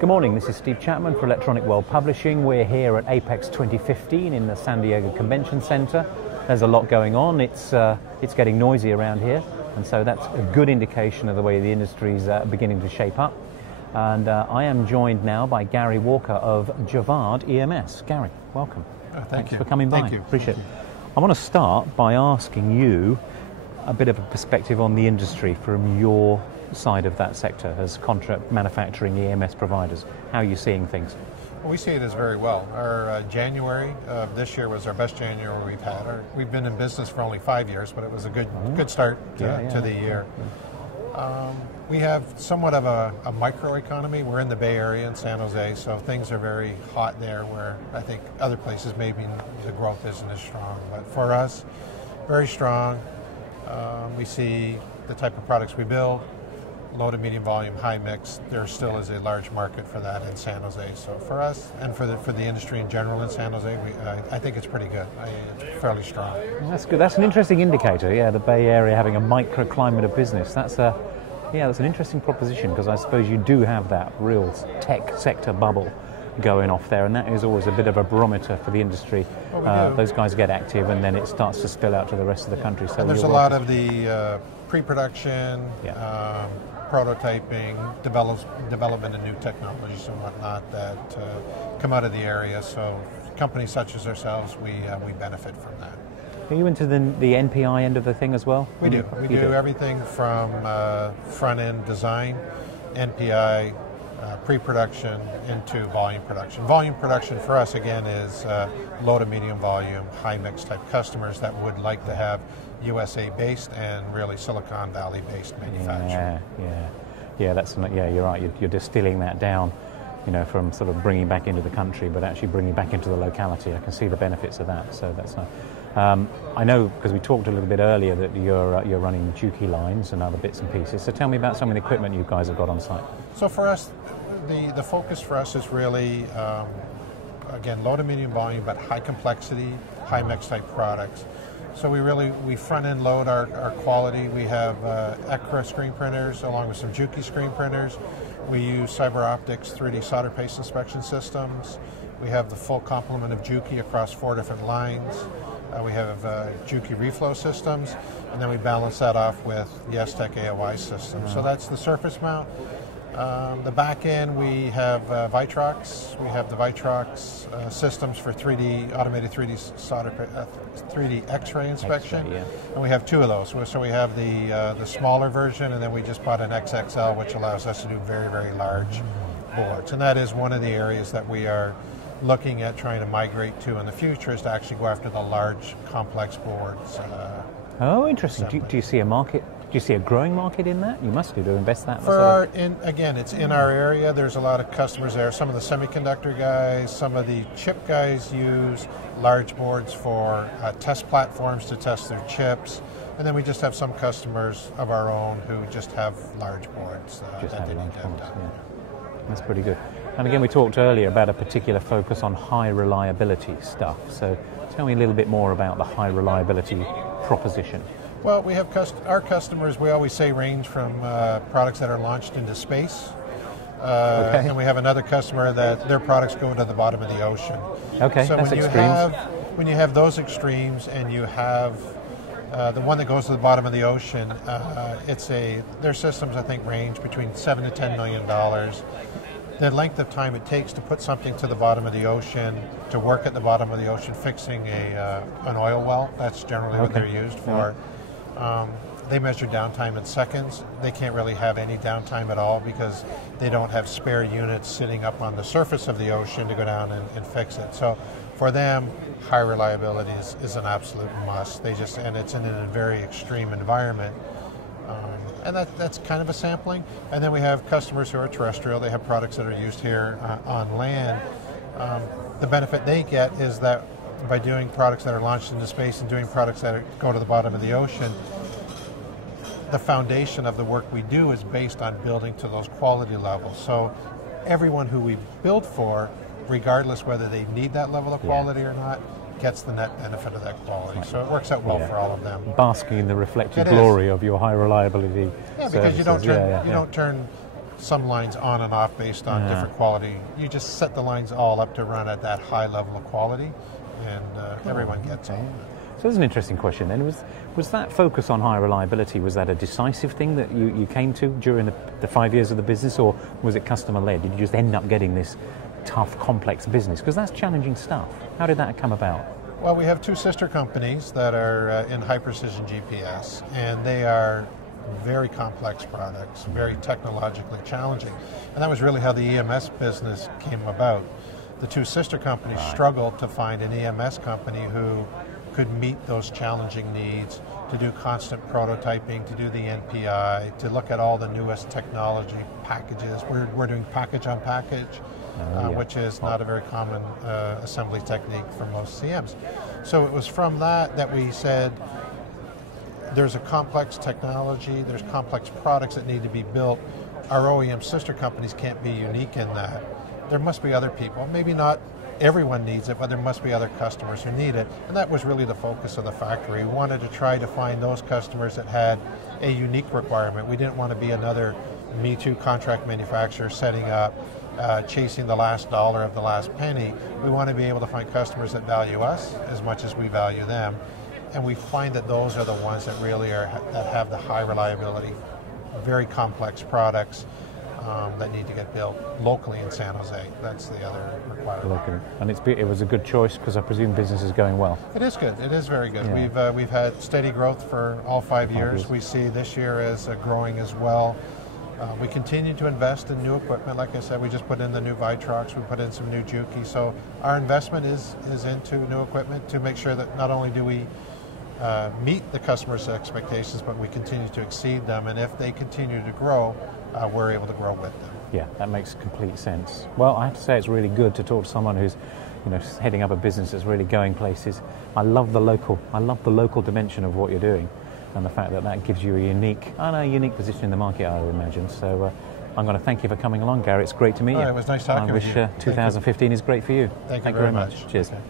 Good morning, this is Steve Chapman for Electronic World Publishing. We're here at Apex 2015 in the San Diego Convention Center. There's a lot going on. It's getting noisy around here, and so that's a good indication of the way the industry's beginning to shape up. And I am joined now by Gary Walker of Javard EMS. Gary, welcome. Thanks for coming by. Thank you. Appreciate it. I want to start by asking you a bit of a perspective on the industry from your side of that sector as contract manufacturing EMS providers. How are you seeing things? Well, we see it as very well. Our January of this year was our best January we've had. We've been in business for only 5 years, but it was a good start to the year. We have somewhat of a microeconomy. We're in the Bay Area in San Jose, so things are very hot there, where I think other places maybe the growth isn't as strong. But for us, very strong. We see the type of products we build, low to medium volume, high mix. There still is a large market for that in San Jose. So for us and for the industry in general in San Jose, I think it's pretty good. It's fairly strong. That's good. That's an interesting indicator. Yeah, the Bay Area having a microclimate of business. That's an interesting proposition, because I suppose you do have that real tech sector bubble going off there, and that is always a bit of a barometer for the industry. Those guys get active, and then it starts to spill out to the rest of the country. So and there's a lot of the pre-production, prototyping, development of new technologies and whatnot that come out of the area. So companies such as ourselves, we benefit from that. Are you into the NPI end of the thing as well? We do. We do everything from front-end design, NPI, pre-production into volume production. Volume production for us, again, is low to medium volume, high mix type customers that would like to have USA-based and really Silicon Valley-based manufacturing. Yeah, you're right. You're distilling that down, from sort of bringing back into the country, but actually bringing back into the locality. I can see the benefits of that, so that's nice. I know, because we talked a little bit earlier, that you're running Juki lines and other bits and pieces. So tell me about some of the equipment you guys have got on site. So for us, the focus for us is really, again, low to medium volume, but high complexity, high mix type products. So we front end load our quality. We have ECRA screen printers along with some Juki screen printers. We use CyberOptics 3D solder paste inspection systems. We have the full complement of Juki across 4 different lines. We have Juki reflow systems, and then we balance that off with the STEC AOI system. So that's the surface mount. The back end, we have Vitrox. We have the Vitrox systems for automated 3D solder, 3D X-ray inspection, and we have 2 of those. So we have the smaller version, and then we just bought an XXL, which allows us to do very, very large boards. And that is one of the areas that we are looking at trying to migrate to in the future, is to actually go after the large, complex boards. Oh, interesting. Do you see a market? Do you see a growing market in that? You must do to invest that. Again, it's in our area. There's a lot of customers there. Some of the semiconductor guys, some of the chip guys use large boards for test platforms to test their chips. And then we just have some customers of our own who just have large boards that they need to have done. That's pretty good. And again, we talked earlier about a particular focus on high reliability stuff. So tell me a little bit more about the high reliability proposition. Well, we have our customers, we always say, range from products that are launched into space. And we have another customer that their products go to the bottom of the ocean. Okay, so that's when you have those extremes, and you have the one that goes to the bottom of the ocean, their systems, I think, range between $7 to $10 million. The length of time it takes to put something to the bottom of the ocean, to work at the bottom of the ocean, fixing an oil well, that's generally what they're used for. They measure downtime in seconds. They can't really have any downtime at all, because they don't have spare units sitting up on the surface of the ocean to go down and fix it. So for them, high reliability is an absolute must. And it's in a very extreme environment. And that's kind of a sampling. And then we have customers who are terrestrial. They have products that are used here on land. The benefit they get is that by doing products that are launched into space and doing products that go to the bottom of the ocean, the foundation of the work we do is based on building to those quality levels. So everyone who we build for, regardless whether they need that level of quality or not, gets the net benefit of that quality. So it works out well for all of them. Basking in the reflected glory of your high reliability because you don't turn some lines on and off based on different quality. You just set the lines all up to run at that high level of quality, and everyone gets it. So there's an interesting question then. Was that focus on high reliability, was that a decisive thing that you came to during the 5 years of the business, or was it customer-led? Did you just end up getting this tough, complex business? Because that's challenging stuff. How did that come about? Well, we have two sister companies that are in high precision GPS, and they are very complex products, very technologically challenging. And that was really how the EMS business came about. The two sister companies struggled to find an EMS company who could meet those challenging needs, to do constant prototyping, to do the NPI, to look at all the newest technology packages. We're doing package on package, which is not a very common assembly technique for most CMs. So it was from that we said, there's a complex technology, there's complex products that need to be built. Our OEM sister companies can't be unique in that. There must be other people, maybe not everyone needs it, but there must be other customers who need it. And that was really the focus of the factory. We wanted to try to find those customers that had a unique requirement. We didn't want to be another Me Too contract manufacturer setting up, chasing the last dollar of the last penny. We want to be able to find customers that value us as much as we value them. And we find that those are the ones that really that have the high reliability, very complex products that need to get built locally in San Jose. That's the other requirement. Locally. And it was a good choice because I presume business is going well. It is good. It is very good. Yeah. We've had steady growth for all 5 years. We see this year as growing as well. We continue to invest in new equipment. Like I said, we just put in the new Vitrox, we put in some new Juki. So our investment is into new equipment to make sure that not only do we meet the customer's expectations, but we continue to exceed them. And if they continue to grow, we're able to grow with them. Yeah, that makes complete sense. Well, I have to say it's really good to talk to someone who's, heading up a business that's really going places. I love the local dimension of what you're doing, and the fact that gives you a unique position in the market, I would imagine. So I'm going to thank you for coming along, Gary. It's great to meet you. It was nice talking with you. I wish 2015 is great for you. Thank you very much. Cheers. Okay.